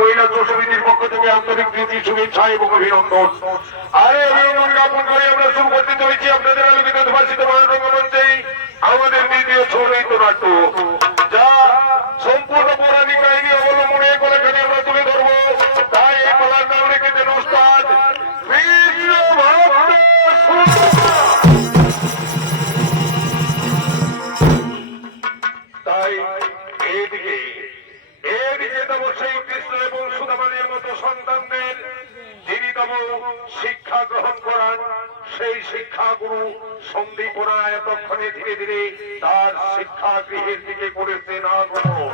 মহিলা সমিতির পক্ষ থেকে আন্তরিক প্রীতি শুভেচ্ছা এবং অভিনন্দন। আর এই অভিনন্দন জ্ঞাপন করে আমরা শুরু করতে চলেছি আপনাদের আলোকিত ভাষিত মঞ্চে আমাদের দ্বিতীয় ছৌ নৃত্য নাট্য, যা সম্পূর্ণ পৌরাণিক কাহিনী অবলম্বনে কলেখানে আমরা তুলে ধরবো। তাই এই পালার নাম রেখেছেন ওস্তাদ কৃষ্ণ ভক্ত। তাই এদিকে তব সেই কৃষ্ণ এবং সুদামানের মতো সন্তানদের যিনি তব শিক্ষা গ্রহণ করান, সেই শিক্ষাগুরু সন্দীপনা এতক্ষণে ধীরে ধীরে তার শিক্ষা গৃহের দিকে করেছেন আগমন।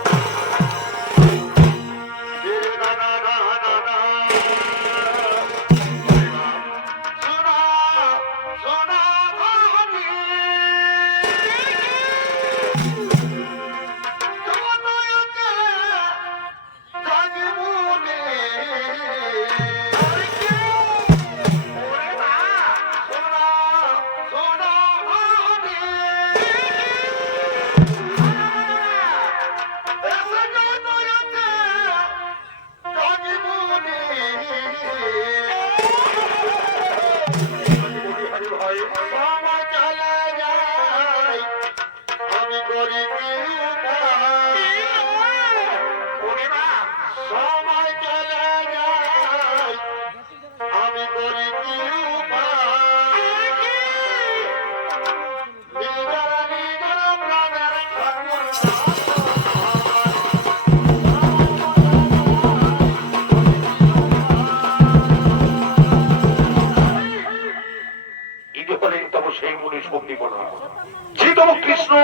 কৃষ্ণ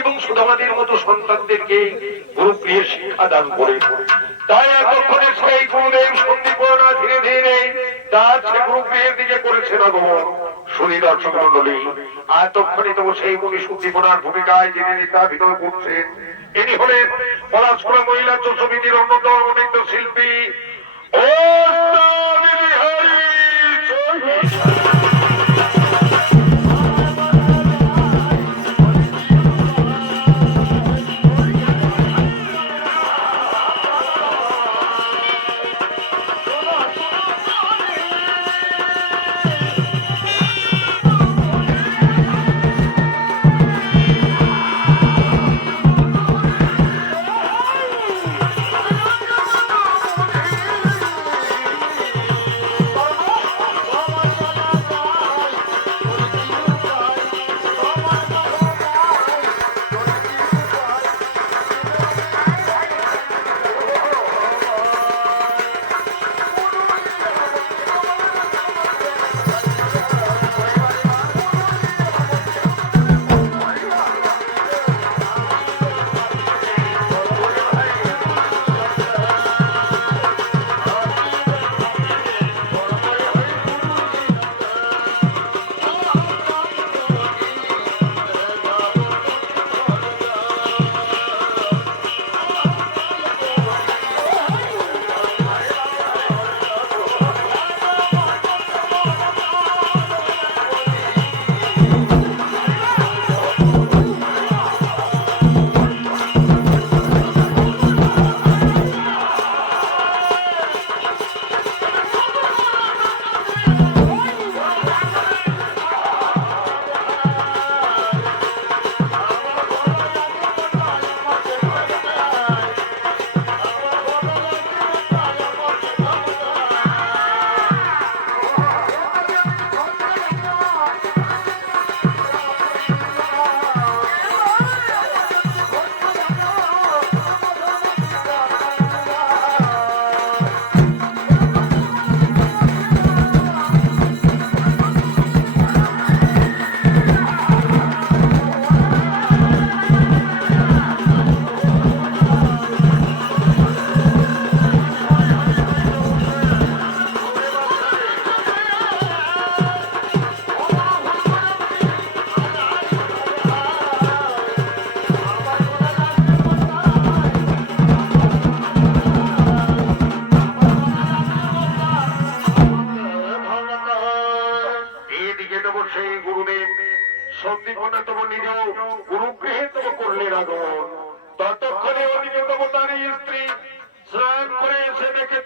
এবং সুদামাদের মতো সন্তানদেরকে গুরুপ্রিয় শিক্ষা দান করে, তাই এতক্ষণে সেই গুরুদেব সন্দীপনা ধীরে ধীরে তার সে গুরুপ্রিয়ের দিকে করেছেন আগমন। শুনি দর্শক মন্ডলী, এতক্ষণে তো সেই মুনি সন্দীপনার ভূমিকায় যিনি নির্ধারিত করছেন, ইনি হলেন পলাশপুরা মহিলা সমিতির অন্যতম নৃত্য শিল্পী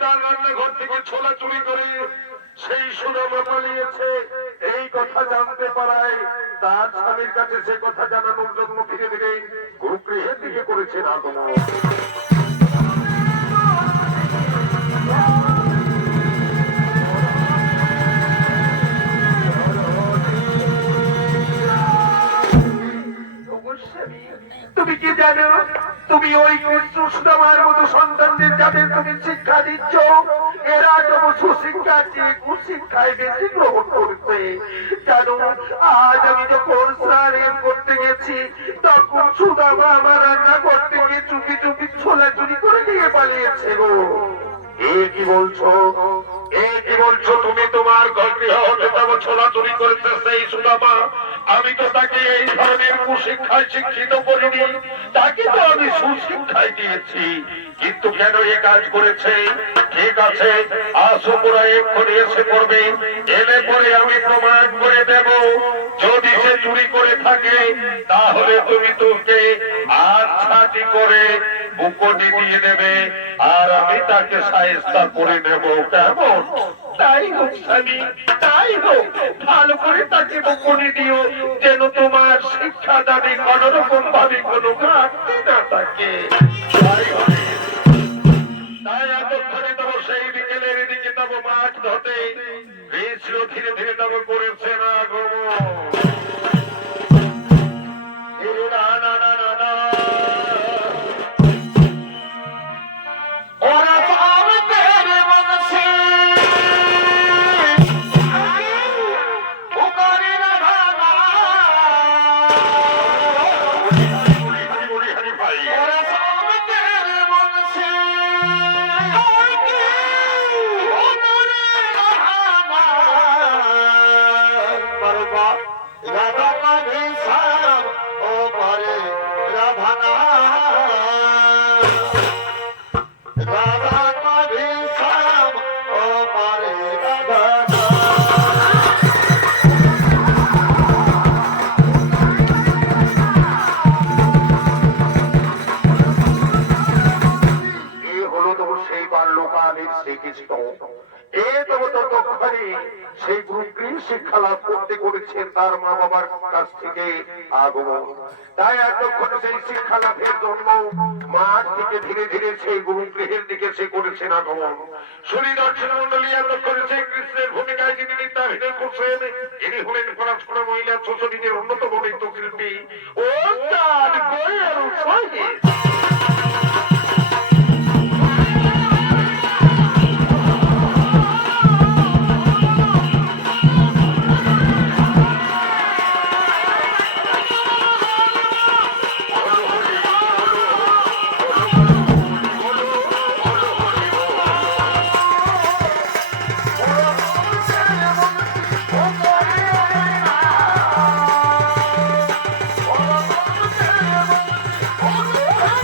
তার রান্নাঘর থেকে ছোলা চুরি করে সেই সুদামা পালিয়েছে, এই কথা জানতে পারায় তার স্বামীর কাছে সে কথা জানানোর জন্য ধীরে ধীরে গুরুগৃহের দিকে করেছেন আগমন। তুমি কি জানো, তুমি ওই কৃষ্ণ সুদামার মতো সন্তানদের যাদের তুমি শিক্ষা দিচ্ছ, এরা যেমন সুশিক্ষা দিয়ে কুশিক্ষায় বেশি গ্রহণ করছে। জানো, আজ আমি যখন স্নান করতে গেছি তখন সুদামা আমার রান্না করতে গিয়ে চুপি চুপি ছোলা চুরি করে নিয়ে পালিয়েছে গো। কি বলছো, কি বলছো তুমি? তোমার গল্পে হতে তবে ছোলা চুরি করেছে সেই সুদামা? আমি তো তাকে এই ধরনের কুশিক্ষায় শিক্ষিত করিনি, তাকে তো আমি সুশিক্ষায় দিয়েছি। কিন্তু কেন এ কাজ করেছে? ঠিক আছে, আসো পুরা এক্ষুনি এসে পড়বে, এলে পরে আমি প্রমাণ করে দেব। যদি সে চুরি করে থাকে তাহলে তুমি তোকে আচ্ছাটি করে বুকটি দিয়ে দেবে, আর আমি তাকে সাহেস্তা করে নেব। কেমন? তাই হোক স্বামী, তাই হোক। ভালো করে তাকে বকুনি দিও, যেন তোমার শিক্ষা দাবি কোন রকম ভাবে কোনো ঘাটতি না থাকে। তাই এতক্ষণে তব সেই বিকেলের দিকে তব মাঠ ধতে কৃষ্ণ ধীরে ধীরে তব করেছে না গো। সেই গুরুগৃহে শিক্ষা লাভ করতে করেছেন তার মা বাবার কাছ থেকে আগমন। তাই এতক্ষণ সেই শিক্ষা লাভের জন্য মাঠ থেকে ধীরে ধীরে সেই গুরুগৃহের দিকে সে করেছেন আগমন। শুনি দর্শন মন্ডলী, এতক্ষণ সেই কৃষ্ণের ভূমিকায় যিনি নৃত্যাভিনয় করছেন, ইনি হলেন পরাশরা মহিলা শোষণীদের অন্যতম নৃত্যশিল্পী ওস্তাদ গোয়েল শহীদ। Oh,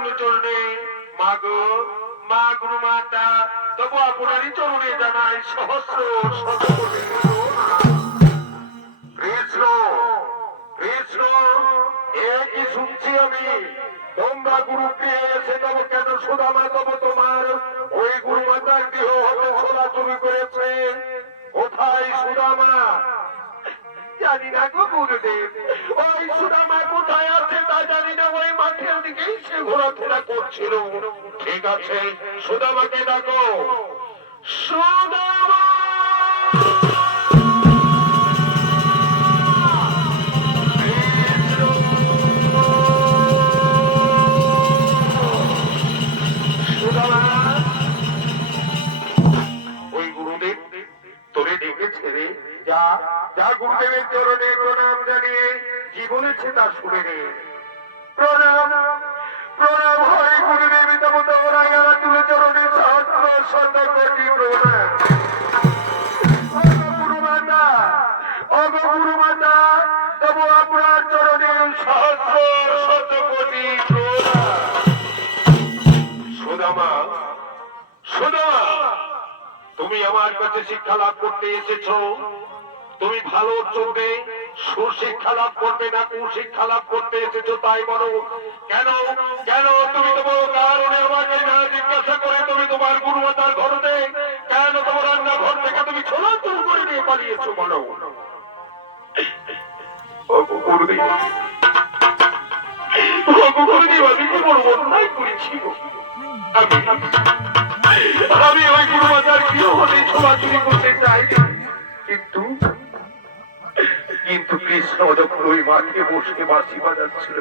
তুলে চলবে মা গো, মা গুরু মাতা, তবু আপনারই চরণে জানাই সহস্র শতকোটি কৃষ্ণ কৃষ্ণ। একই শুনছি আমি, তোমরা গুরুকে এসে তবে কেন সুদামা তবে তোমার ওই গুরু মাতার গৃহ হতে ছোলা চুরি করেছে। কোথায় সুদামা? জানি না গো গুরুদেব, ওই সুদামা কোথায় আছে তা জানি না। ওই মাঠের দিকেই সে ঘোরাফেরা করছিল। ঠিক আছে, সুদামাকে ডাকো। সুদামা! ওই গুরুদেব তোরে ডেকেছে রে। যা যা গুরুদেবের চরণে প্রণাম জানিয়ে জীবনের তা শুনে রে। প্রণাম প্রণাম হয় গুরুদেব, তব তোমরা তুলে চরণে সহস্র শতকোটি প্রণাম। গুরু মাতা, অগ গুরু মাতা, তবু আপনার চরণে সহস্র শতকোটি প্রণাম। সুদামা, সুদামা, তুমি আমার কাছে শিক্ষা লাভ করতে এসেছো। তুমি ভালো চলবে, সুশিক্ষা লাভ করবে না কুশিক্ষা লাভ করতে এসেছো তাই বলো। কেন কেন তুমি তো বড় কারণে আমাকে না জিজ্ঞাসা করে তুমি তোমার গুরুমাতার ঘরতে কেন তোমার রান্না ঘর থেকে তুমি ছোলা চুর করে নিয়ে পালিয়েছো বলো। গুরুদেব, গুরুদেব, আমি কি বড় অন্যায় করেছি? আমি ওই গুরুমাতার গৃহ হতে ছোলা চুরি করতে চাই, কিন্তু কিন্তু কৃষ্ণ যখন ওই মাঠে বসে বাঁশি বাজাচ্ছিল,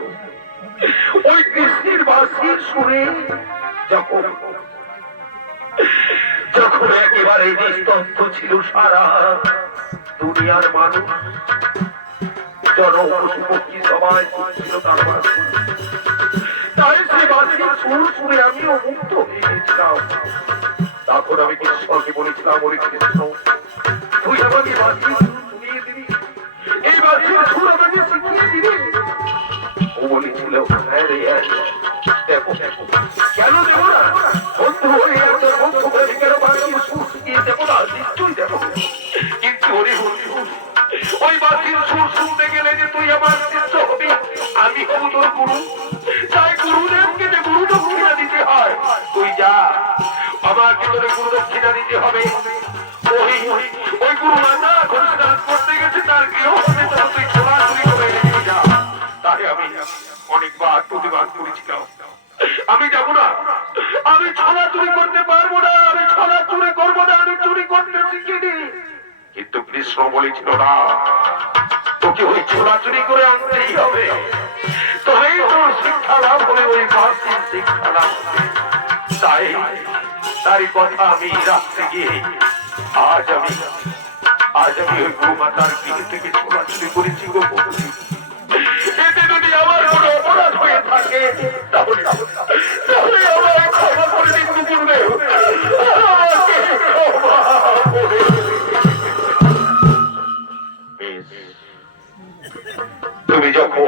ওই কৃষ্ণের বাঁশির সুরে যখন যখন একেবারে নিস্তব্ধ ছিল সারা দুনিয়ার মানুষ, জন পশু পক্ষী সবাই ছিল তার বাঁশি, তাই সে বাঁশির সুর শুনে আমিও মুগ্ধ হয়ে গেছিলাম। তখন আমি কৃষ্ণকে বলেছিলাম, ওরে কৃষ্ণ, তুই আমাকে বাঁশির সুর শুনিয়ে দিবি, এই বাঁশির সুর আমাকে শিখিয়ে দিবি। ও বলেছিল, হ্যাঁ রে, দেখো দেখো, কেন দেবো না বন্ধু, ওই একটা বন্ধু বলে কেন বাঁশির সুর শিখিয়ে দেবো না, নিশ্চয়ই দেবো। কিন্তু ওরে বন্ধু, ওই বাঁশির সুর শুনতে গেলে যে তুই আমার শিষ্য হবি, আমি হব তোর গুরু, তাই গুরুদেবকে যে গুরু দক্ষিণা দিতে হয়, তুই যা, আমাকে তোর গুরু দক্ষিণা দিতে হবে। ওই ওই গুরু মাতা এখন স্নান করতে গেছে, তার গৃহ হতে তুই ছোড়াছুড়ি করে নিয়ে যা। তাই আমি অনেকবার প্রতিবাদ করেছিলাম, আমি যাবো না, আমি ছড়া চুরি করতে পারবো না, আমি ছড়া চুরি করবো না, আমি চুরি করতে শিখিনি। কিন্তু কৃষ্ণ বলেছিল, না, তোকে ওই ছোড়া চুরি করে আনতেই হবে, তবেই তোর শিক্ষা লাভ হবে, ওই বাঁশির শিক্ষা লাভ হবে। তাই তারই কথা আমি রাখতে গিয়ে আজ আমি ওই গোমাতার গৃহ থেকে ছোড়া চুরি করেছি গো বন্ধু। এতে যদি আমার কোনো অপরাধ হয়ে থাকে তাহলে আমার ক্ষমা করে দিন গুরুদেব, আমাকে ক্ষমা করে দিন। তুমি যখন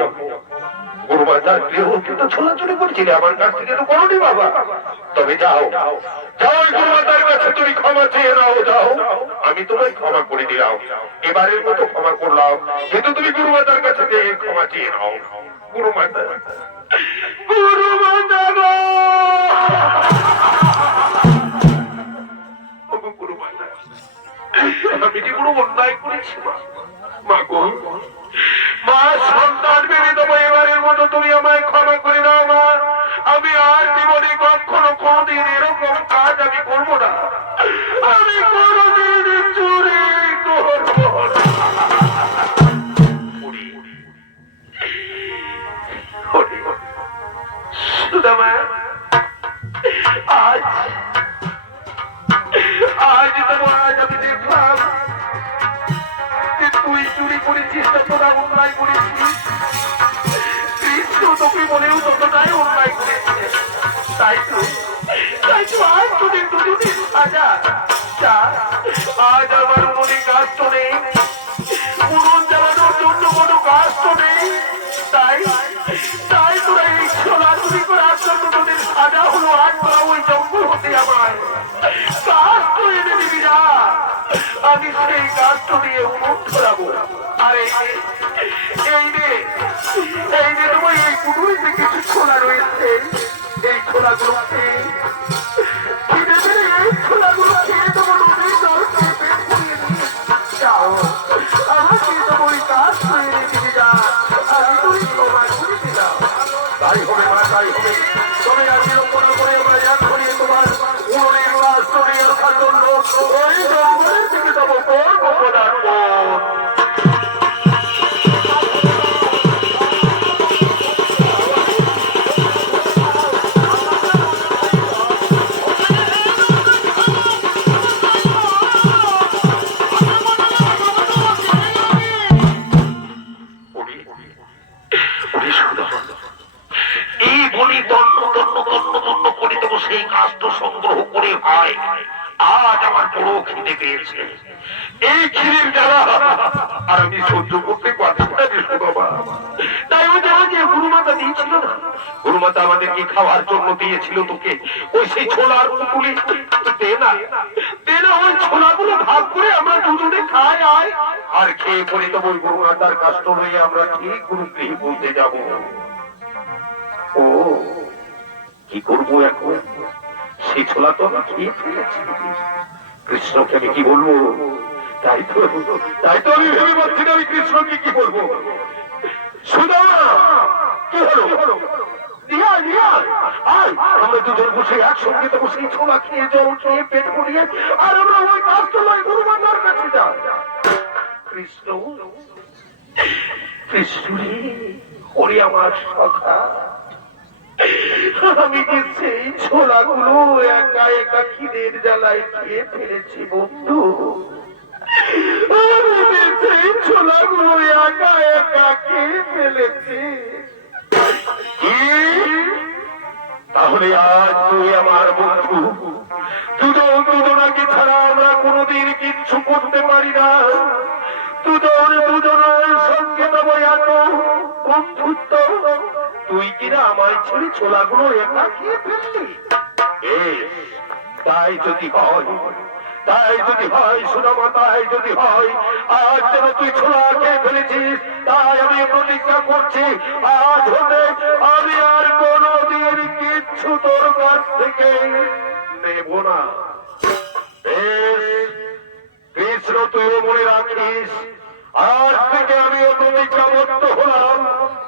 গুরুমাতার গৃহ কিন্তু ছোলাছুলি করছিলে, আমার কাছ থেকে তো করোনি বাবা, তবে যাও যাও, ওই গুরুমাতার কাছে তুমি ক্ষমা চেয়ে নাও, যাও, আমি তোমায় ক্ষমা করে দিলাম, এবারের মতো ক্ষমা করলাম, কিন্তু তুমি গুরুমাতার কাছে গিয়ে ক্ষমা চেয়ে নাও। গুরুমাতা, গুরুমাতা গো, গুরুমাতা, আমি কি কোনো অন্যায় করেছি মা গো? মা, সন্তান মেনে দেবো, এবারের মতো তুমি আমায় ক্ষমা করে দাও মা, আমি আর জীবনে কখনো কোনদিন এরকম কাজ আমি করবো না, আমি কোনদিন চুরি করবো না। সুদামা, আজ আমি দেখলাম তুই চুরি করেছিস, ততটা অন্যায় করেছিস, কৃষ্ণ তোকে বলেও ততটাই অন্যায় করেছিস, তাই তো আজ তোদের দুজনের সাজা। আজ আমার মনে কাষ্ট নেই, পুরন জ্বালানোর জন্য কোনো কাষ্ট নেই, তাই তাই তোরা এই ছোলা চুরি করার জন্য তোদের সাজা হলো আজ তোরা ওই জঙ্গল হতে আমায় কাজ তো এনে দিবি না। আমি সেই কাজটা দিয়ে উনুন ধরাবো। আর এই নে তোমার এই কুটুরিতে কিছু ছোলা রয়েছে, এই ছোলাগুলো খেয়ে খিদে পেলে এই ছোলাগুলো খেয়ে তোমার নদীর জল খেয়ে যাও। আমাকে তোমার ওই কাজ করে রেখে যা, আমি তুই তোমার ঘুরে দিলাম। তাই হবে মা, তাই হবে। তবে আর বিলম্বন করে আমরা এখনই তোমার উনুনের লাশ চড়িয়ে আসার জন্য ওই জঙ্গলের দিকে যাবো। এই বলি তন্ন তন্ন তন্ন তন্ন করে দেবো সেই কাজটা সংগ্রহ করে ভাই। আজ আমার বড় খিদে পেয়েছে, এই খিদের জ্বালা আর আমি সহ্য করতে পারছি না রে বাবা। তাই ওই যে গুরুমাতা দিয়েছিল না, গুরুমাতা আমাদেরকে খাওয়ার জন্য দিয়েছিল তোকে ওই সেই ছোলার পুলি, দে না দে না, ওই ছোলাগুলো ভাগ করে আমরা দুজনে খাই আয়। আর খেয়ে পরে তো ওই গুরুমাতার কাষ্ট হয়ে আমরা ঠিক গুরুগৃহে বলতে যাবো। ও কি করবো এখন, সেই ছোলা তো আমরা খেয়ে ফেলেছি, কৃষ্ণকে আমি কি বলবো? তাই তো আমি ভেবে পাচ্ছি না আমি কৃষ্ণকে কি বলবো। সুদামা কি হলো, আমরা দুজন বসে একসঙ্গে তো বসে ছোলা খেয়ে জল খেয়ে পেট ভরিয়ে আর আমরা ওই কাজটা লয় গুরুমাতার কাছে যাই। কৃষ্ণ কৃষ্ণ ওরে আমার সখা, আমি যে সেই ছোলাগুলো একা একা খিদের জ্বালায় খেয়ে ফেলেছি বন্ধু। আমি যে সেই ছোলাগুলো একা একা খেয়ে ফেলেছি। তাহলে আজ তুই আমার বন্ধু, দুজনাকে ছাড়া আমরা কোনোদিন কিচ্ছু করতে পারি না। দুজনের সঙ্গে দেবো এত বন্ধুত্ব, তুই কিনা আমায় ছেড়ে ছোলাগুলো একা খেয়ে ফেললি। তাই যদি হয় সুদামা, তাই যদি হয় আজ যেন তুই ছোলা খেয়ে ফেলেছিস, তাই আমি প্রতিজ্ঞা করছি আজ হতে আমি আর কোনদিন কিচ্ছু তোর কাছ থেকে নেব না। কৃষ্ণ তুইও মনে রাখিস, আজ থেকে আমিও প্রতিজ্ঞাবদ্ধ হলাম।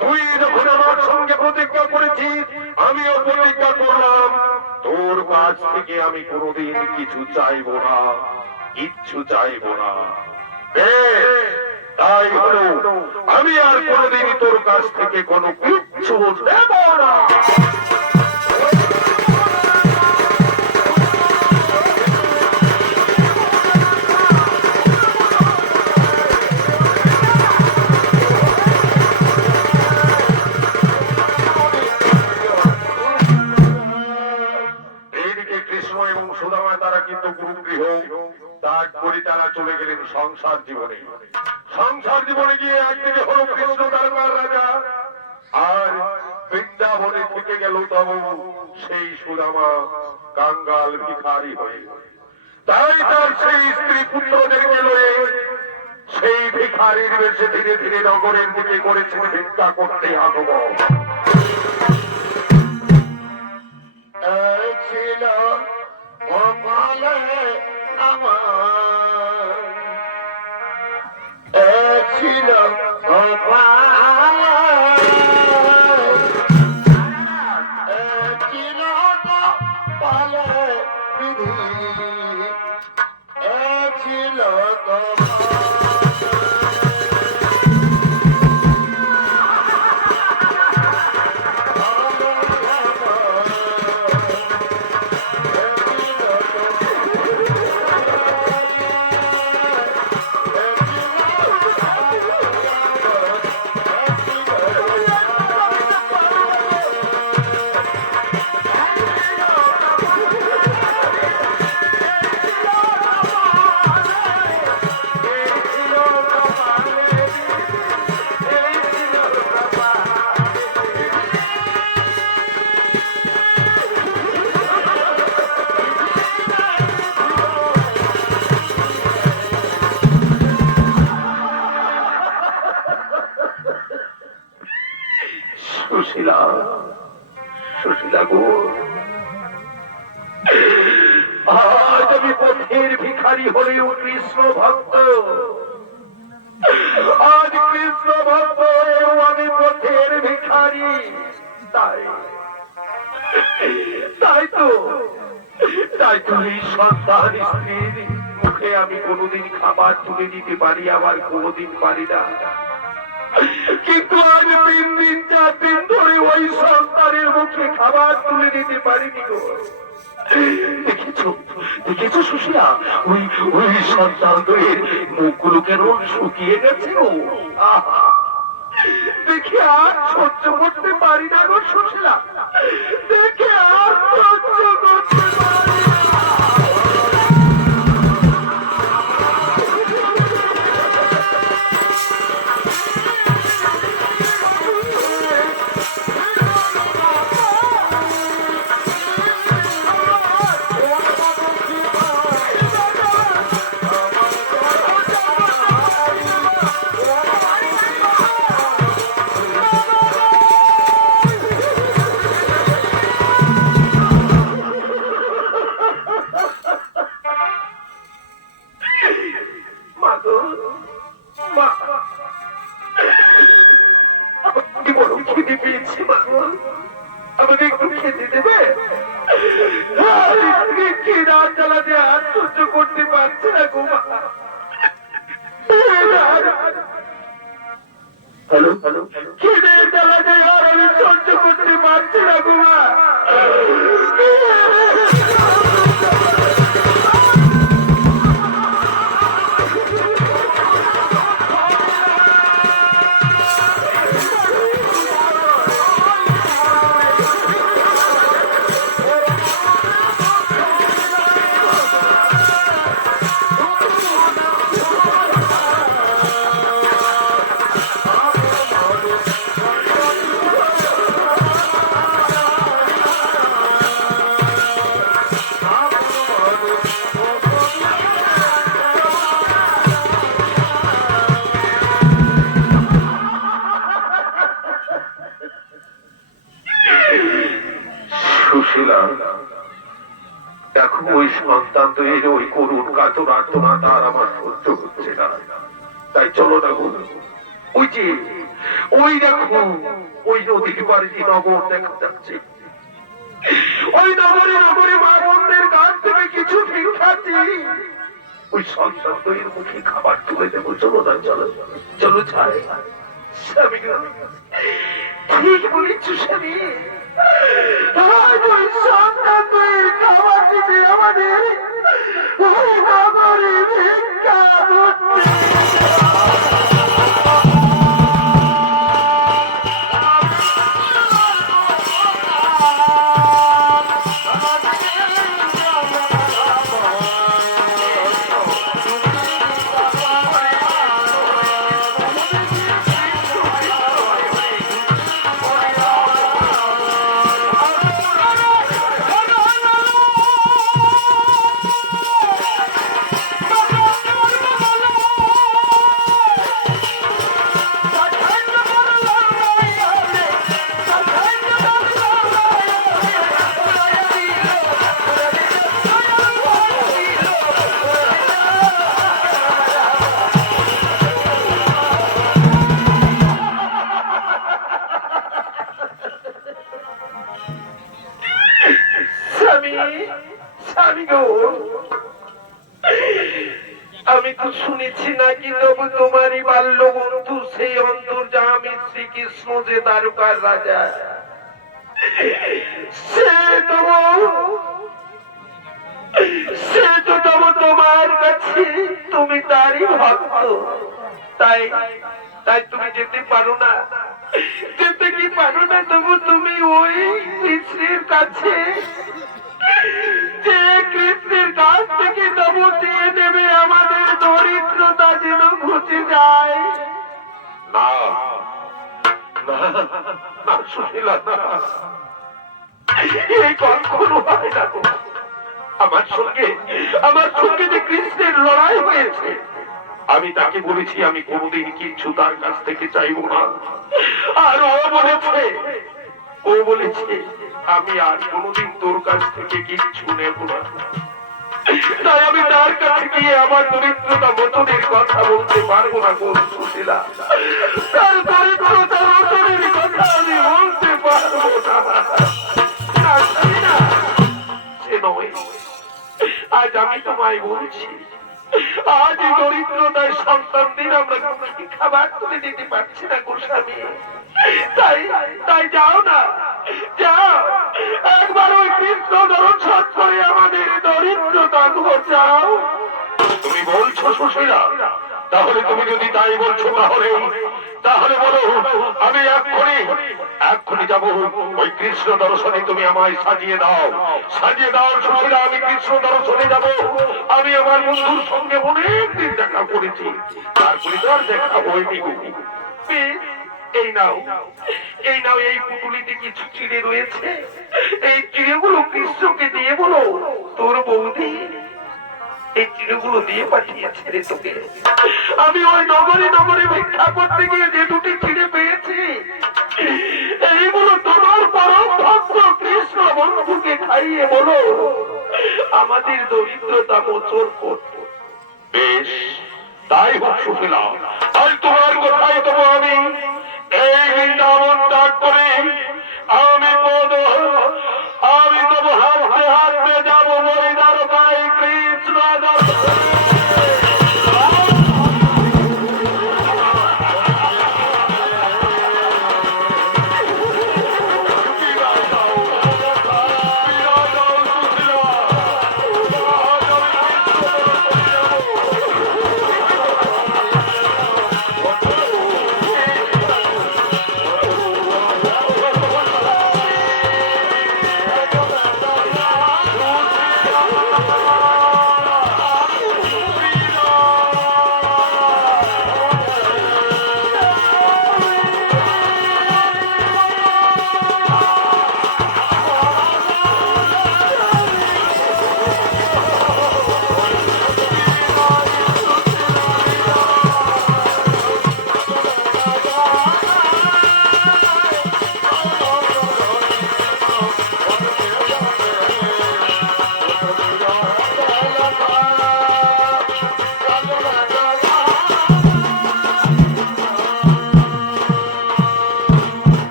তুই যখন আমার সঙ্গে প্রতিজ্ঞা করেছিস আমিও প্রতিজ্ঞা করলাম তোর কাছ থেকে আমি কোনোদিন কিছু চাইবো না, কিচ্ছু চাইবো না। তাই হলো আমি আর কোনোদিনই তোর কাছ থেকে কোনো কিচ্ছু নেব না। চলে গেলেন সংসার জীবনে। সংসার জীবনে গিয়ে একদিকে হলো কৃষ্ণ দরবার রাজা, আর বৃন্দাবনে থেকে গেল তব সেই সুদামা কাঙ্গাল ভিখারি হয়ে। তাই তার সেই স্ত্রী পুত্রদেরকে লয়ে সেই ভিখারির বেশে ধীরে ধীরে নগরের দিকে করেছেন ভিক্ষা করতে আগমন। ছিল ছিল পালে বিধি ছিল সুশীলা, সুশীলা গো, আজ আমি পথের ভিখারি হলেও কৃষ্ণ ভক্ত। আজ কৃষ্ণ ভক্ত হয়েও আমি পথের ভিখারি। তাই তাই তো তাই তো এই সন্তান স্ত্রীর মুখে আমি কোনোদিন খাবার তুলে দিতে পারি, আবার কোনোদিন পারি না। কিন্তু আজ 3 দিন 4 দিন ধরে ওই সন্তানের মুখে খাবার তুলে দিতে পারিনি গো। দেখেছো দেখেছো সুশীলা, ওই ওই সন্তানের মুখগুলো কেন শুকিয়ে গেছে গো। দেখে আর সহ্য করতে পারি না গো সুশীলা, দেখে আর সহ্য করতে পারি না। আমাকে একটু খেতে দেবে? রাত জ্বালাতে আর সহ্য করতে পারছে না গো মা। হ্যালো হ্যালো, খেতে জ্বালাতে আর আমি সহ্য করতে পারছি না গো মা। সুশীলা, দেখো ওই সন্তান তো এর ওই করুণ কাতর আর্তনাদ আর আমার সহ্য হচ্ছে না। তাই চলো না গো, ওই যে ওই দেখো ওই নদীর পাড়ে যে নগর দেখা যাচ্ছে, ওই নগরে নগরে মা বোনদের কাছ থেকে কিছু ভিক্ষার্থী ওই সন্তান তো এর মুখে খাবার তুলে দেবো। চলো না, চলো চলো ছাড়। স্বামী ঠিক বলেছো স্বামী, আজ ওই সন্তান তো এর খাবার দিতে আমাদের ওই নগরে ভিক্ষা করতে। আমি তো শুনেছি নাকি তবু তোমারই বাল্য বন্ধু সেই অন্তর্যামী শ্রীকৃষ্ণ যে দ্বারকার রাজা, সে তো তোমার কাছে, তুমি তারই ভক্ত। তাই তাই তুমি যেতে পারো না, যেতে কি পারো না? তবু তুমি ওই কৃষ্ণের কাছে, যে কৃষ্ণের কাছ থেকে তবু দিয়ে দেবে আমাদের দরিদ্রতা যেন ঘুচে যায়। না না না সুশীলা, না, এই কখনো হয় না। আমার সঙ্গে যে কৃষ্ণের লড়াই হয়েছে, আমি তাকে বলেছি আমি কোনোদিন কিছু তার কাছ থেকে চাইব না। আর ও বলেছে ও বলেছে আমি আর কোনোদিন তোর কাছ থেকে কিচ্ছু নেব না। তাই আমি তার কাছে গিয়ে আমার দরিদ্রতা মতনের কথা বলতে পারবো না গো সুশীলা। তার দরিদ্রতা মতনের কথা আমি বলতে পারবো না। সে নয়, আজ আমি তোমায় বলছি, আজ দরিদ্রতায় সন্তানদের আমরা খাবার তুলে দিতে পারছি না গোস্বামী। তাই তাই যাও না, যাও একবার ওই কৃষ্ণ দর্শন করে আমাদের দরিদ্রতা ঘোচাও। তুমি বলছো সুশীলা, তাহলে তুমি যদি তাই বলছো তাহলে বলো আমি এক্ষুনি যাবো ওই কৃষ্ণ দর্শনে। তুমি আমায় সাজিয়ে দাও সুশীলা, আমি কৃষ্ণ দর্শনে যাব। আমি আমার বন্ধুর সঙ্গে অনেকদিন দেখা করেছি, তারপরে তো আর দেখা হয়নি। এই নাও এই পুটুলিতে কিছু চিড়ে রয়েছে, এই চিড়েগুলো কৃষ্ণকে দিয়ে বলো তোর বৌদি এই চিড়েগুলো দিয়ে পাঠিয়েছে রে তোকে। আমি ওই নগরে ভিক্ষা করতে গিয়ে যে দুটি চিড়ে পেয়েছি, এইগুলো তোমার পরম ভক্ত কৃষ্ণ বন্ধুকে খাইয়ে বলো আমাদের দরিদ্রতা মোচন করবো। বেশ, তাই হোক সুশীলা, আজ তোমার কোথায় তবু আমি এই বৃন্দাবন ত্যাগ করে আমি তবু হাঁটতে যাবো মরিদার পায়ে কৃষ্ণ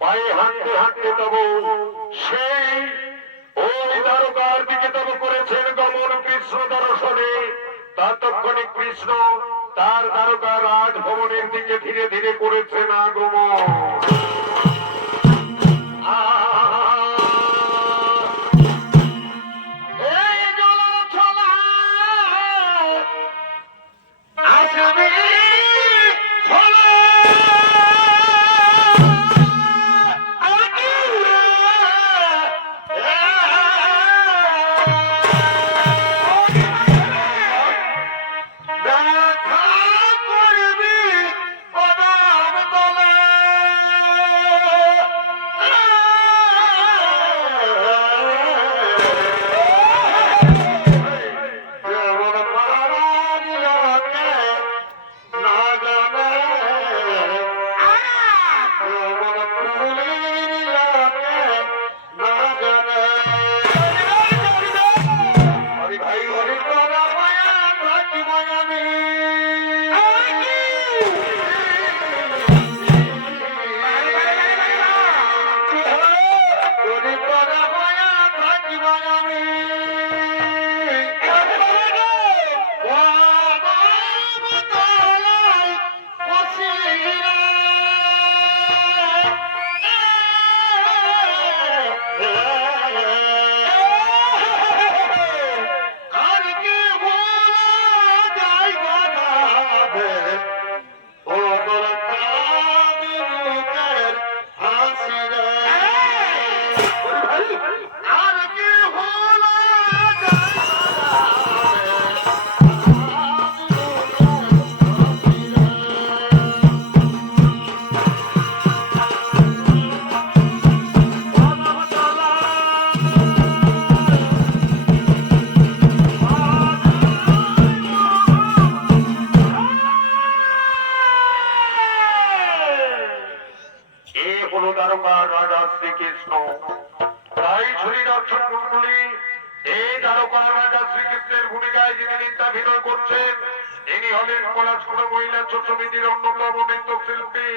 পায়ে হাঁটতে হাঁটতে তব সেই ওই দ্বারকার দিকে তব করেছেন গমন কৃষ্ণ দর্শনে। ততক্ষণে কৃষ্ণ তার দ্বারকা রাজভবনের দিকে ধীরে ধীরে করেছেন আগমন। এ হলো দ্বারকার রাজা শ্রীকৃষ্ণ। তাই শুনি দর্শক মন্ডলী, এই দ্বারকার রাজা শ্রীকৃষ্ণের ভূমিকায় যিনি নৃত্যাভিনয় করছেন, ইনি হলেন পলাশপুর মহিলা সমিতির অন্যতম নৃত্যশিল্পী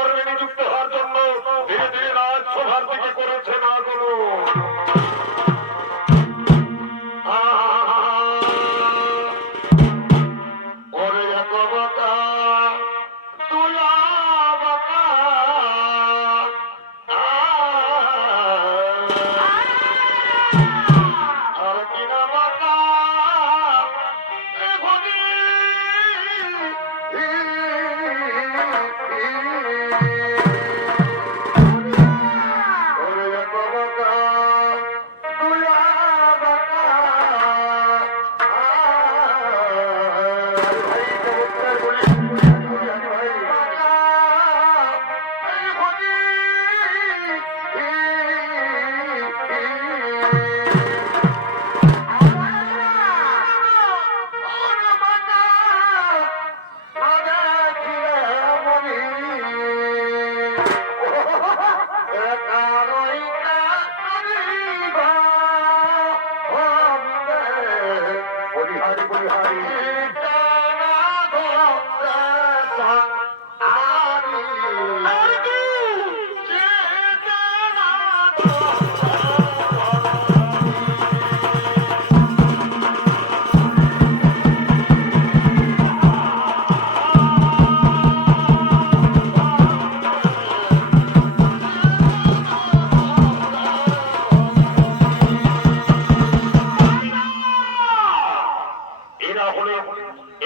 কর্মে নিযুক্ত হওয়ার জন্য ধীরে ধীরে রাজসভার দিকে করেছেন আগমন। ওরে একবাকা তুলা বাকা আর কিনা বাকা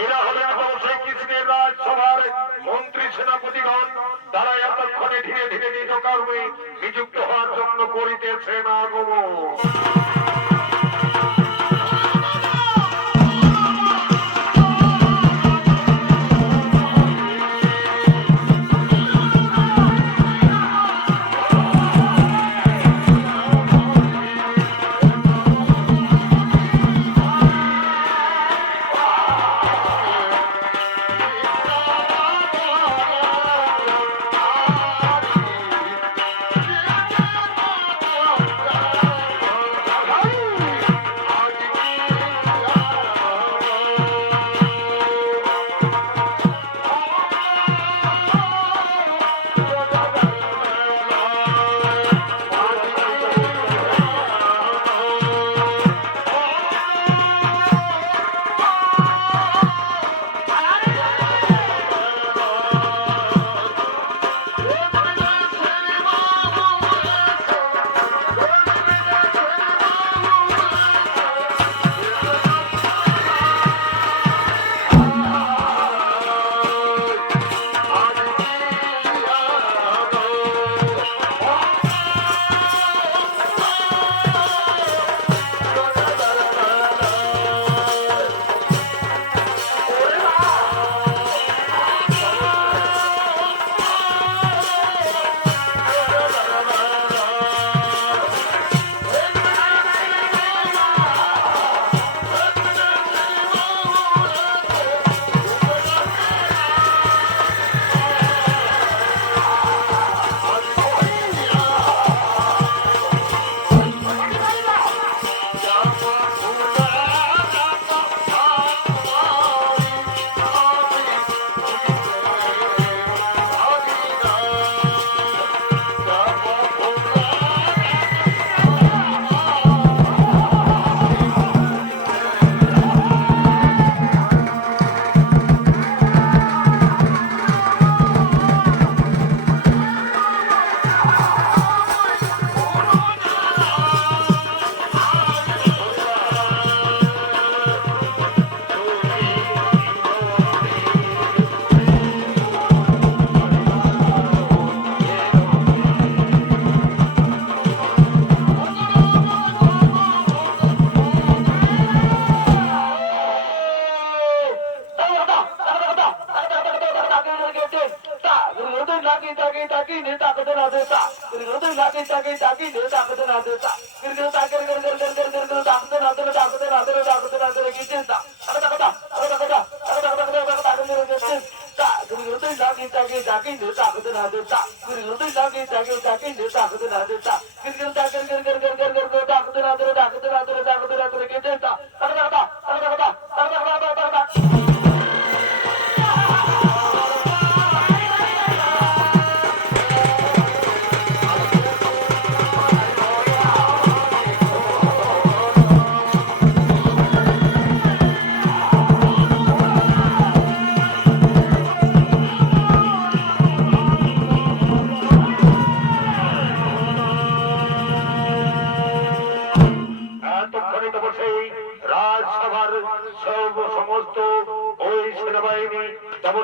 এরা হলেন শ্রীকৃষ্ণের রাজসভার মন্ত্রী সেনাপতিগণ। তারা এতক্ষণে ধীরে ধীরে নিজ কর্মে নিযুক্ত হওয়ার জন্য করিতেছেন আগমন।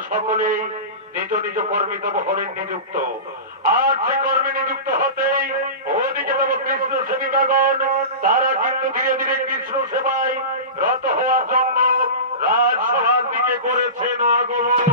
সকলেই নিজ নিজ কর্মে তব হরেন নিযুক্ত। আর সে কর্মে নিযুক্ত হতেই ওদিকে তব কৃষ্ণ সেবিকাগণ তারা কিন্তু ধীরে ধীরে কৃষ্ণ সেবায় রত হওয়ার জন্য রাজসভার দিকে করেছেন আগমন।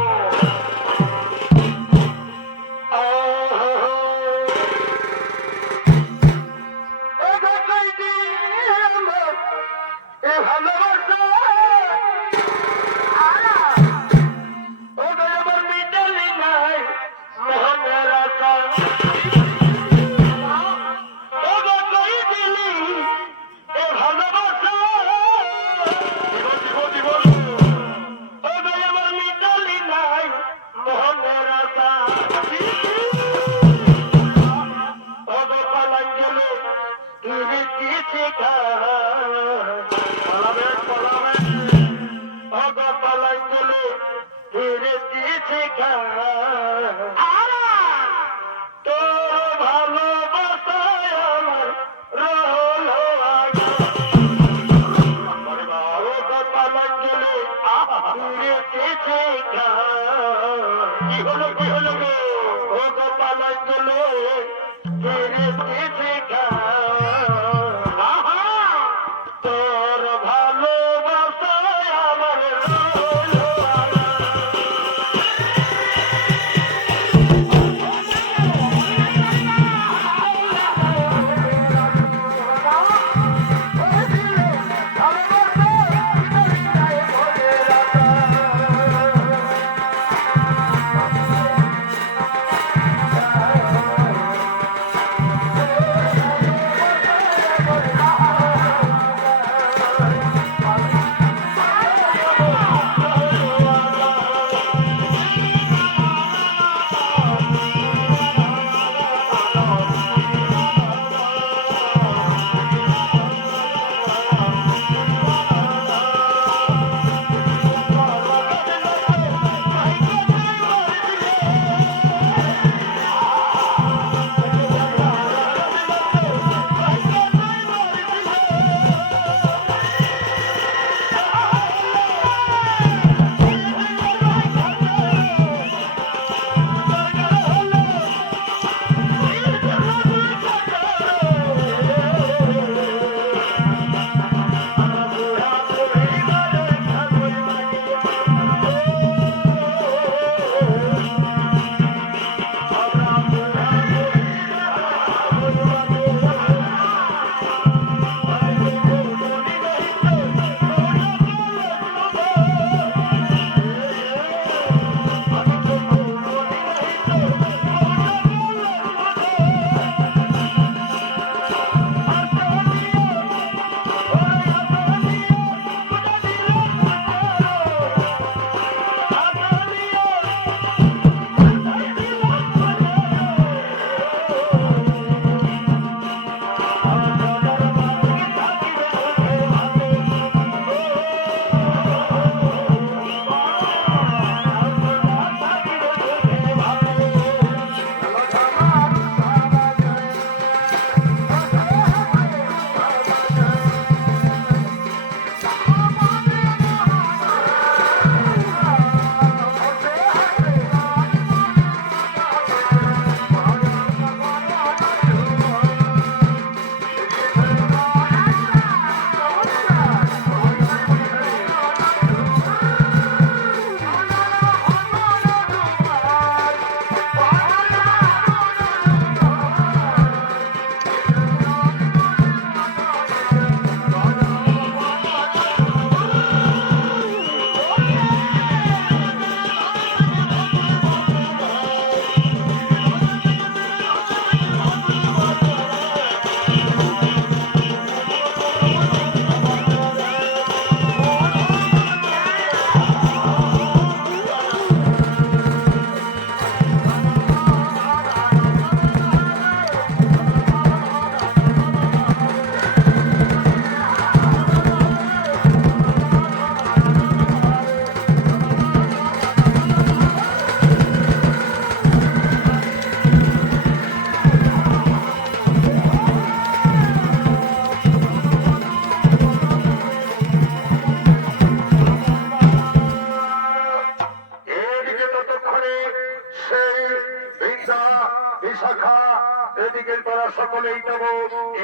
তৃষ্ণা বিশাখা এদিকে তারা সকলেই তব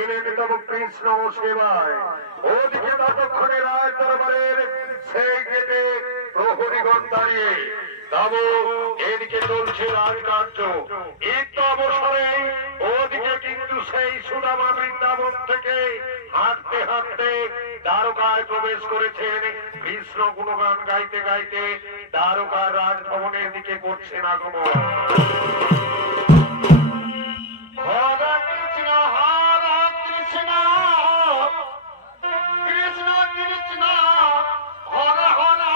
এলেন তব কৃষ্ণ সেবায়। ওদিকে ততক্ষণে রায় দরবারের সেই গেটে প্রহরীগণ দাঁড়িয়ে তব এদিকে চলছে রাজকার্য। ঈদ অবসরে ওদিকে কিন্তু সেই সুদামা বৃন্দাবন থেকে হাঁটতে হাঁটতে দ্বারকায় প্রবেশ করেছেন। কৃষ্ণ গুণগান গাইতে গাইতে দ্বারকার রাজভবনের দিকে করছেন আগমন। হরে কৃষ্ণ হরে কৃষ্ণ কৃষ্ণ কৃষ্ণ হরে হরে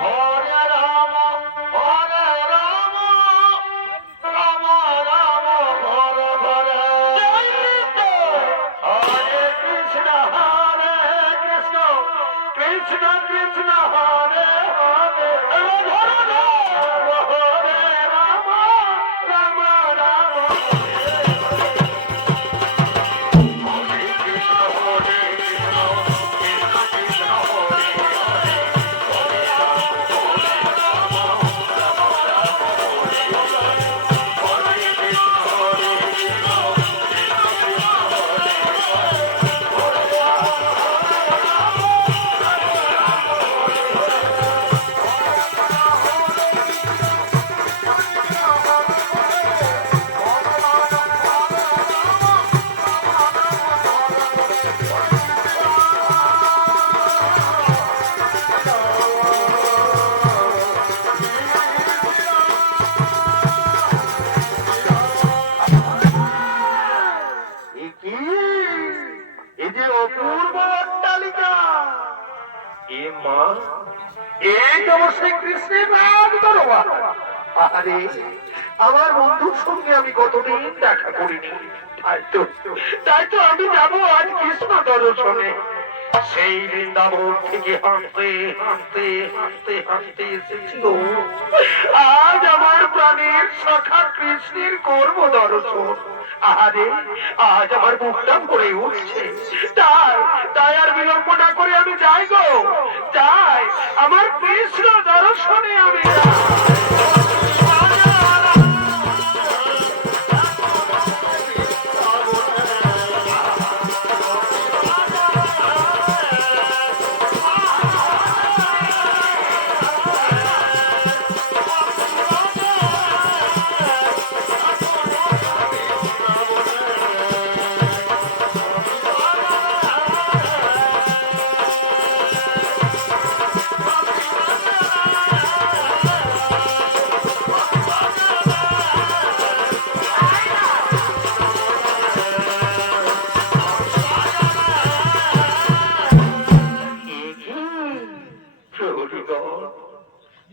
হরে রাম হরে রাম রাম রাম হরে হরে। হরে কৃষ্ণ হরে কৃষ্ণ কৃষ্ণ কৃষ্ণ হরে হরে হরে রাম রাম রাম হরে কৃষ্ণ হরে কৃষ্ণ কৃষ্ণ কৃষ্ণ হরে হরে হরে রাম হরে রাম রাম রাম হরে হরে হরে কৃষ্ণ হরে কৃষ্ণ কৃষ্ণ কৃষ্ণ হরে কি এই যে অপূর্ব অট্টালিকা, এ মা এই তো অবশ্যই কৃষ্ণের নাম দরবার। আরে আমার বন্ধুর সঙ্গে আমি কতদিন দেখা করিনি, তাই তো আমি যাবো আজ কৃষ্ণ দর্শনে। সেই বৃন্দাবন থেকে হাঁটতে হাঁটতে হাঁটতে হাঁটতে এসেছিল আজ আমার প্রাণের সখা কৃষ্ণের কর্ম দর্শন। আরে আজ আমার বুকটা ভরে উঠছে, তাই তাই আর বিলম্ব না করে আমি যাই গো, যাই আমার কৃষ্ণ দর্শনে আমি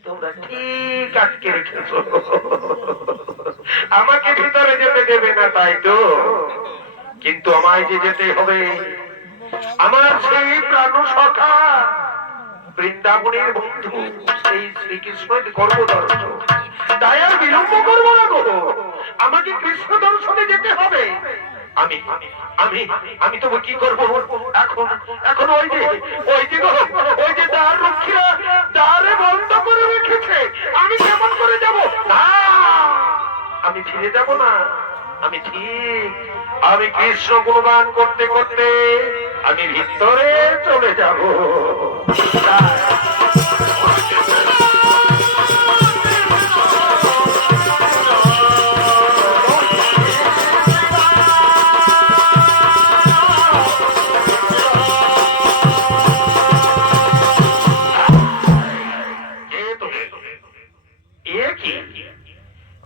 তোমরা ঠিক আটকে রেখেছ, আমাকে ভিতরে যেতে দেবে না তাই তো। কিন্তু আমায় যে যেতে হবে, আমার সেই প্রাণ সখা বৃন্দাবনের বন্ধু সেই শ্রীকৃষ্ণের গর্ভদর্শন, তাই আর বিলম্ব করবো না গো, আমাকে কৃষ্ণ দর্শনে যেতে হবে। আমি আমি আমি তবু কি করবো এখন? এখন ওই যে দ্বার রক্ষীরা দ্বারে বন্ধ করে রেখেছে, আমি কেমন করে যাব? না, আমি ফিরে যাব না, আমি ঠিক আমি কৃষ্ণ গুণগান করতে করতে আমি ভিতরে চলে যাব।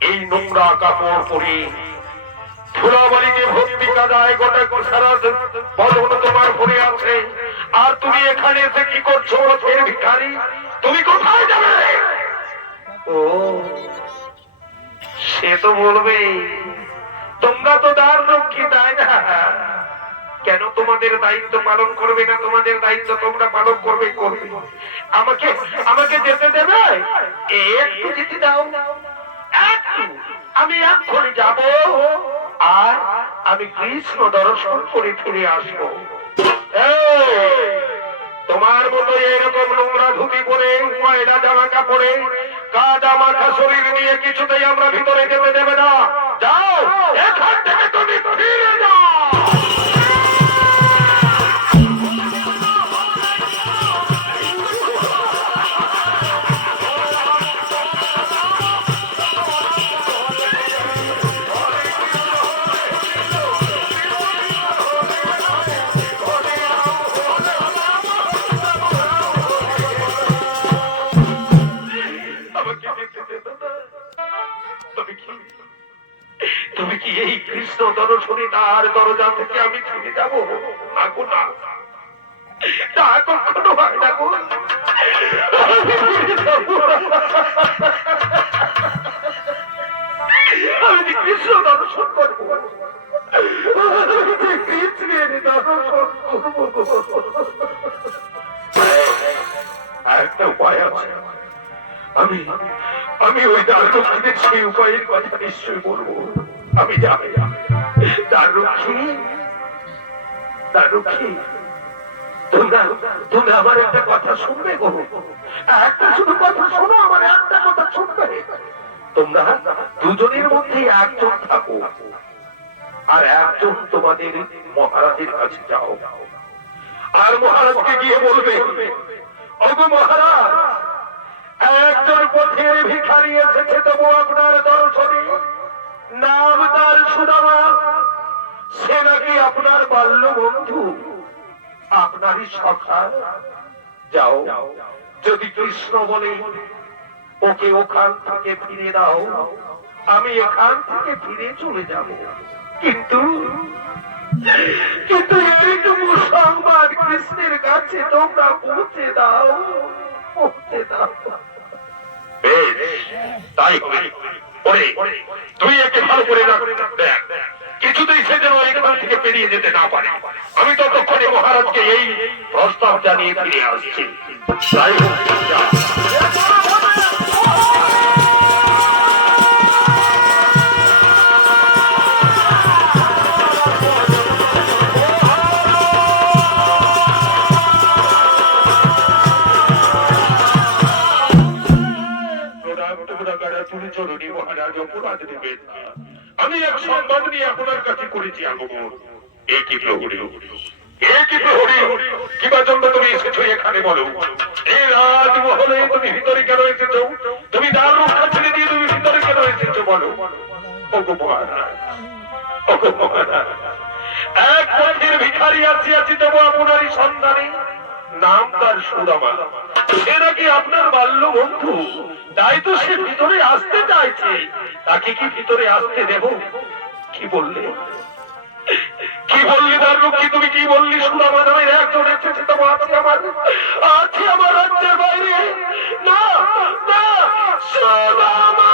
এই নোংরা কাপড় পরে ধুলাবালিতে ভর্তি কাদায় গোটা সারা বদন তোমার ভরে আছে, আর তুমি এখানে এসে কি করছো পথের ভিখারি? তুমি কোথায় যাবে? ও সে তো বলবে তোমরা তো দ্বার রক্ষী, তাই না? কেন তোমাদের দায়িত্ব পালন করবে না? তোমাদের দায়িত্ব তোমরা পালন করবে করবে আমাকে আমাকে যেতে দেবে? একটু যেতে দাও, একটু, আমি এক্ষুনি যাব আর আমি কৃষ্ণ দর্শন করে ফিরে আসবো। তোমার মতো এরকম নোংরা ধুতি পরে ময়লা জামা কাপড়ে কাদা মাখা শরীর নিয়ে কিছুতেই আমরা ভিতরে যেতে দেবে না। যাও, এখান থেকে তুমি ফিরে যাও। তুমি কি এই কৃষ্ণ দর্শনী তার দরজা থেকে আমি ফিরে যাবো? না গো, না, তা কখনো হয় না গো। আমি যে কৃষ্ণ দর্শন করবো, কৃষ্ণের দর্শন করবো। একটা উপায় আছে। আমি ওই দ্বাররক্ষীদের সেই উপায়ের কথা নিশ্চয়ই বলবো। আমি যাবে দ্বাররক্ষী, তোমরা আমার একটা কথা শুনবে গো। একটা শুধু কথা শোনো, আমার একটা কথা শুনবে। তোমরা দুজনের মধ্যে একজন থাকো, আর একজন তোমাদের মহারাজের কাছে যাও, আর মহারাজকে গিয়ে বলবে, ওগো মহারাজ, একজন পথের ভিখারি এসেছে, তবু আপনার দর্শনে, নাম তার সুদামা, সে নাকি আপনার বাল্য বন্ধু, আপনারই সখা। যাও, যদি কৃষ্ণ বলে ওকে ওখান থেকে ফিরে দাও, আমি এখান থেকে ফিরে চলে যাব। কিন্তু এইটুকু সংবাদ কৃষ্ণের কাছে তোমরা পৌঁছে দাও। তাই তুই একে ভালো করে দেখ, কিছুতেই সে যেন এখান থেকে পেরিয়ে যেতে না পারে। আমি ততক্ষণে মহারাজকে এই প্রস্তাব জানিয়ে ফিরে আসছি। তাই আমি এক সংবাদ নিয়ে আপনার কাছে করেছি আগমন। একই প্রহরী, কিবা জন্য তুমি এসেছো এখানে বলো? এই রাজমহলে তুমি ভিতরে কেন এসেছো? তুমি দ্বার রক্ষা ছেড়ে দিয়ে তুমি ভিতরে কেন এসেছো বলো? ওগো মহারাজ, এক পথের ভিখারি আসিয়াছি, তবু আপনারই সন্ধানে, নাম তার সুদামা, সে নাকি আপনার বাল্য বন্ধু। তাই তো সে ভিতরে আসতে চাইছে। তাকে কি ভিতরে আসতে দেব? কি বললে দ্বাররক্ষী? তুমি কি বললি? সুদামা নামের একজন এসেছে, তবু আছে আমার রাজ্যের বাইরে। না, সুদামা।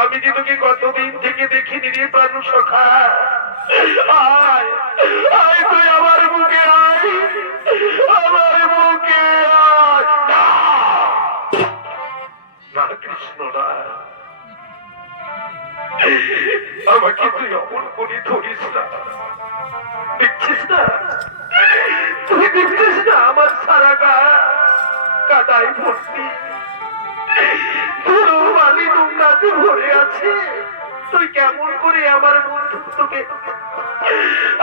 আমি যে তোকে কতদিন থেকে দেখিনি রে প্রাণ সখা। আয় তুই আমার বুকে আয়, আমার বুকে আয়। না কৃষ্ণ, না, আমাকে তুই অমন করে ধরিস না। দেখছিস না, তুই দেখছিস না আমার সারা গা কাদায় ভর্তি, ভরে আছে। তুই কেমন করে আমার বন্ধুত্বকে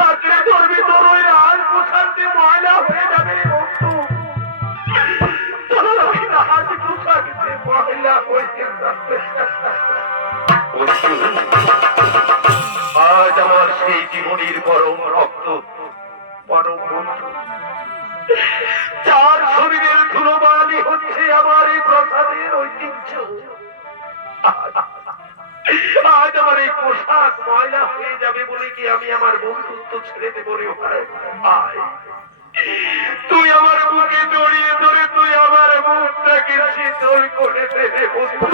আঁকড়ে ধরবি? তোর ওই রাজ পোশাকটি ময়লা হয়ে যাবে বন্ধু, তোর ওই রাজ পোশাকটি ময়লা হয়ে যাবে। আজ আমার সেই জীবনের পরম রক্ত, পরম বন্ধু, যার শরীরের ধুলোবালি হচ্ছে আমার এই প্রসাদের ঐতিহ্য, আজ আমার এই পোশাক ময়লা হয়ে যাবে বলে কি আমি আমার বন্ধুত্ব ছেড়ে দেব রে ভাই? আয়, তুই আমার বুকে জড়িয়ে ধরে তুই আমার মুখটাকে শীতল করে দে রে বন্ধু।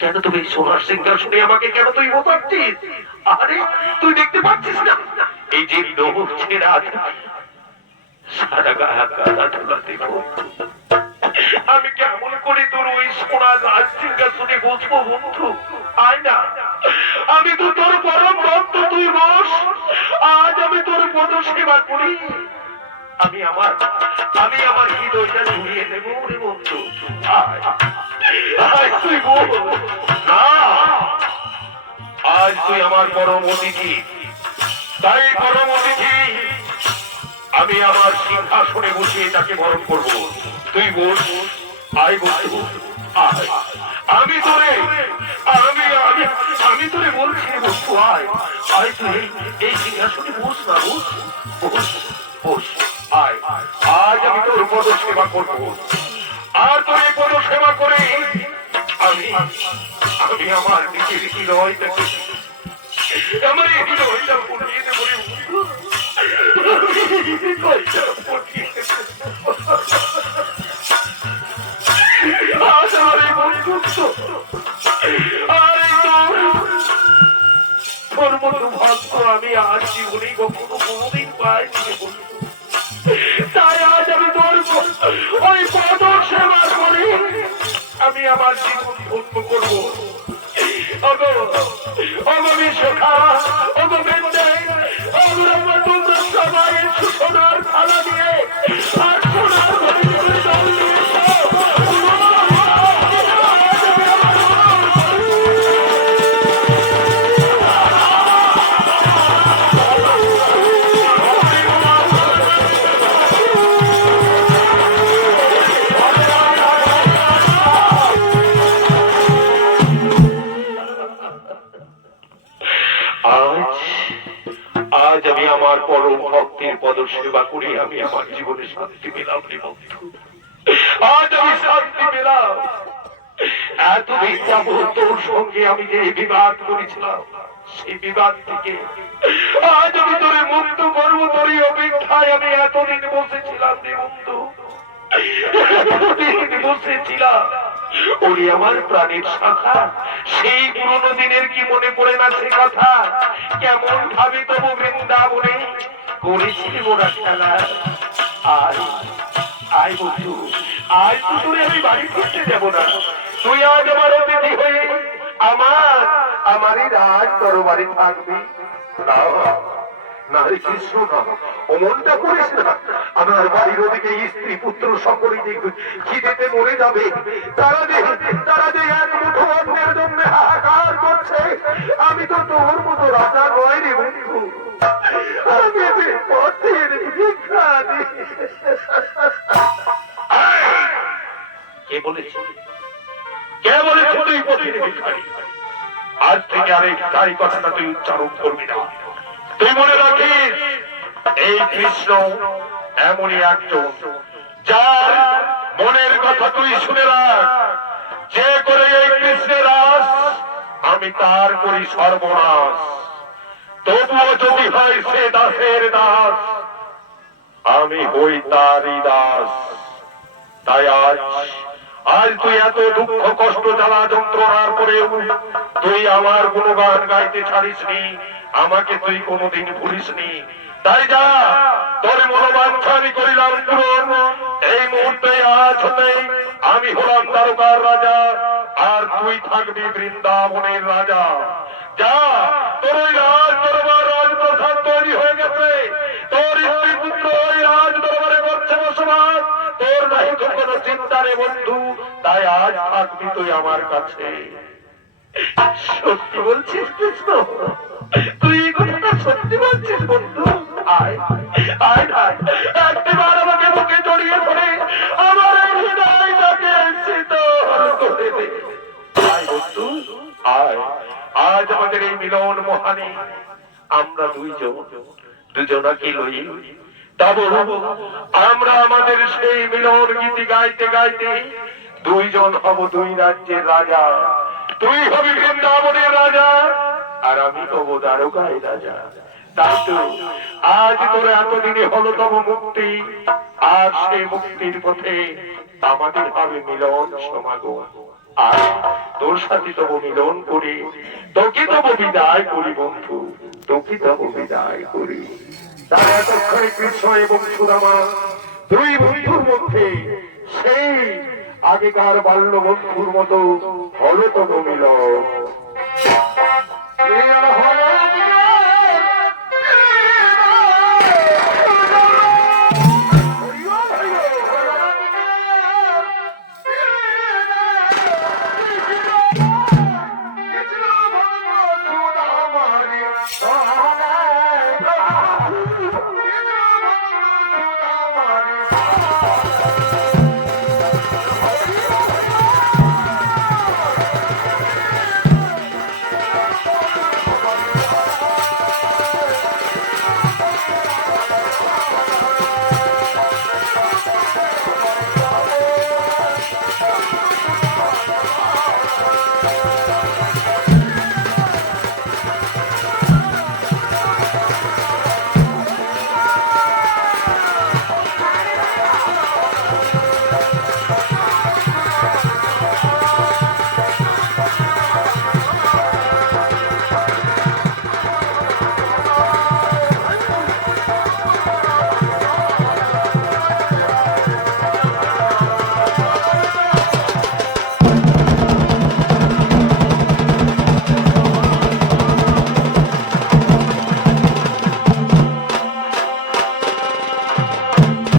কেন তুমি সোনার সিংহাসনে আমাকে কেন তুই বসাচ্ছিস? আরে তুই দেখতে পাচ্ছিস না এই যে লোক ছেড়া সারা গায়ে কাদা ঢোলা দেখো, আমি কেমন করে তোর ওই সোনার রাজ সিংহাসনে বসবো বন্ধু? আয় না, আমি তো তোর পরম ভক্ত, তুই বস, আজ আমি তোর পদ সেবা করি। আমি আমার হৃদয়টা ঝুলিয়ে দেবো রে বন্ধু। আয় আয় তুই বল না, আজ তুই আমার পরম অতিথি, তাই পরম অতিথি আমি আমার সিংহাসনে বসিয়ে তাকে বরণ করবো। তুই বল, আয় বন্ধু আয়, আমি তোরে আমি তোরে বলছি বন্ধু, আয় আয় তুই এই সিংহাসনে বস না, বস বস বস, আয় আজ আমি তোর পদ সেবা করবো। আর তোর এই পদ সেবা করে আমি আমার নিজের হৃদয়টাকে আমার এই হৃদয়টা পড়িয়ে দেবো রে বন্ধু। আজ আমার এই বন্ধুত্ব আর এই তোর মতো ভক্ত আমি আজ জীবনে কখনো কোনোদিন পাইনি বন্ধু। তাই আজ আমি তোর ওই পদ সেবা করে আমি আমার জীবন ধন্য করবো। তোমরা সবাই সোনার থালা দিয়ে আর সোনার জল দিয়ে আজ আমি আমার পরম ভক্তির পদ সেবা করি আমি আমার জীবনে শান্তি পেলাম রে বন্ধু। আজ আমি শান্তি পেলাম। এতদিন যাবৎ তোর সঙ্গে আমি যে বিবাদ করেছিলাম সেই বিবাদ থেকে আজ আমি তোরে মুক্ত করবো, তোরই অপেক্ষায় আমি এতদিন বসেছিলাম রে বন্ধু। এতদিন বসেছিলাম ওরে আমার প্রাণের শাখা, সেই পুরোনো দিনের কি মনে পড়ে না সে কথা? কেমন ভাবে তবু বৃন্দাবনে করেছিলি ওরা খেলা। আয় আয় বন্ধু, আজ তো তোরে আমি বাড়ি ফিরতে যাবো না, তুই আজ আমার অতিথি হয়ে আমারই রাজ দরবারে থাকবি। না রে কৃষ্ণ না, অমনটা করিস না। আমার বাড়ির ওদিকে স্ত্রী পুত্র সকলেই খিদেতে মরে যাবে, তারা যে এক মুঠো অন্যের জন্য হাহাকার করছে। আমি তো তোর মতো রাজা নয় রে বন্ধু, আমি যে পথের ভিখারি। কে বলেছে তুই পথের ভিখারি? আজ থেকে আর এই ভিখারি কথাটা তুই উচ্চারণ করবি না। তুই মনে রাখিস এই কৃষ্ণ এমনই একজন যার মনের কথা তুই শুনে রাখ। যে করে এই কৃষ্ণের রাস আমি তার করি সর্বনাশ। তবুও যদি হয় সে দাসের দাস, আমি হই তারই দাস। তাই আজ আজ তুই এত দুঃখ কষ্ট জ্বালা যন্ত্রণার পরেও তুই আমার গুণগান গাইতে ছাড়িসনি, আমাকে তুই কোনোদিন ভুলিসনি। তাই যা, তোর মনোবাঞ্ছা আমি করিলাম পূরণ। এই মুহূর্তে আজ হতে আমি হলাম দ্বারকার রাজা, আর তুই থাকবি বৃন্দাবনের রাজা। যা, তোর ওই রাজ দরবার রাজপ্রসাদ তৈরি হয়ে গেছে, তোর স্ত্রী পুত্র ওই রাজ দরবারে করছে বসবাস। তোর নাই তো কোনো চিন্তা রে বন্ধু, তাই আজ থাকবি তুই আমার কাছে। সত্যি বলছিস কৃষ্ণ? তুই এই কথাটা সত্যি বলছিস বন্ধু? আয় আয় আয়, একবার আমাকে বুকে জড়িয়ে ধরে আমার এই হৃদয়টাকে শীতল করে দে। আয় বন্ধু আয়, আজ আমাদের এই মিলন মহানে আমরা দুজনাকে লই তব আমরা আমাদের সেই মিলন গীতি গাইতে গাইতে দুইজন হব দুই রাজ্যের রাজা। তুই হবি বৃন্দাবনের রাজা, আর আমি হব দ্বারকায় রাজা। তাই তো আজ তোর এতদিনে হলো তব মুক্তি, আর সেই মুক্তির পথে আমাদের হবে মিলন সমাগম। আর তোর সাথে তব মিলন করি, তোকে তব বিদায় করি বন্ধু, তোকে তব বিদায় করি। তাই এতক্ষণে কৃষ্ণ এবং সুদামা দুই বন্ধুর মধ্যে সেই আগেকার বাল্য বন্ধুর মতো হলো তব মিলন।